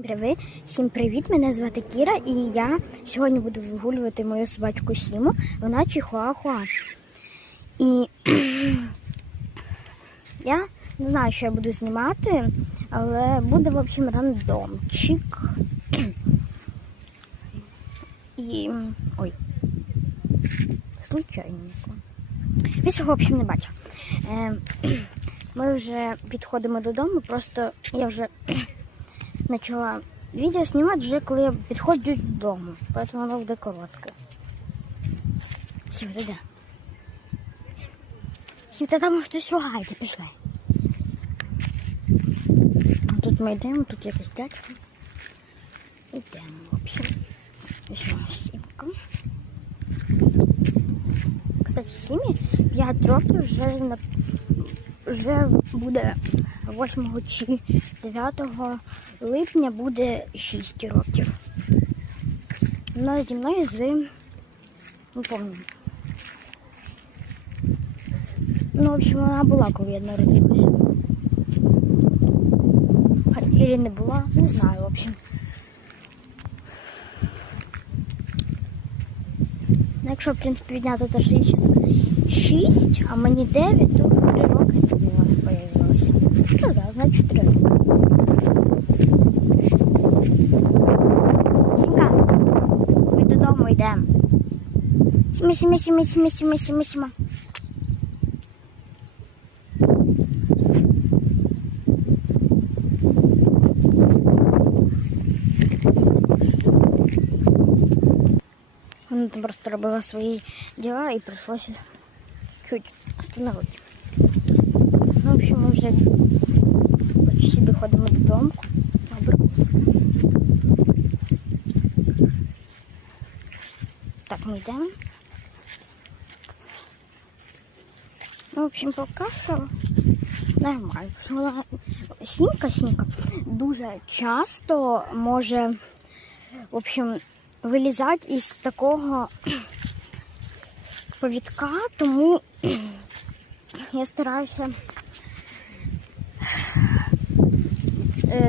Привіт, всім привіт! Мене звати Кіра, і я сьогодні буду вигулювати мою собачку Сіму. Вона чихуахуа. І я не знаю, що я буду знімати, але буде, в общем, рандомчик. І. Ой. Случайненько. Ви цього, в общем, не бачив. Е, Ми вже підходимо додому, просто я вже почала відео знімати вже коли я підходжу додому, тому воно буде коротке. Все, туди. Всім, та там хтось ругається, пішли. Тут ми йдемо, тут якась дядька. В общем. Вона сімка. Кстати, сім'ї 5 років вже на вже буде 8 чи 9 липня буде 6 років. Вона зі мною з не пам'ятаю. Ну, в общем, вона була, коли я народилася. Или не була, не знаю, в общем. Ну, якщо, в принципі, відняти те, що їй зараз 6, а мені 9, то 3 Ну так, да, значить 3 роки. Сімка, ми додому йдемо. Сіма, сіма, сіма, сіма, сіма, сіма, сіма. Вона там просто робила свої діла і прийшлося чуть остановити. Общем, ми вже почти доходимо додому. Обрус. Так, ми йдемо. Ну, в общем, поки що нормально. Сімка, сімка дуже часто може, в общем, вилізати із такого повідка, тому я стараюся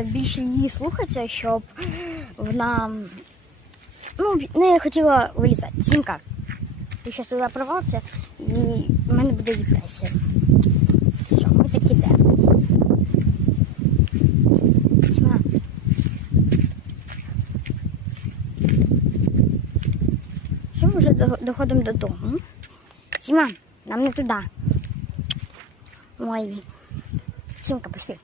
більше її слухатися, щоб вона ну, не хотіла вилізати. Сімка, ти зараз туди провалився і в мене буде депресія. Все, ми так ідемо. Все, ми вже доходимо додому. Сіма, нам не туди. Ой. Сімка, пошли.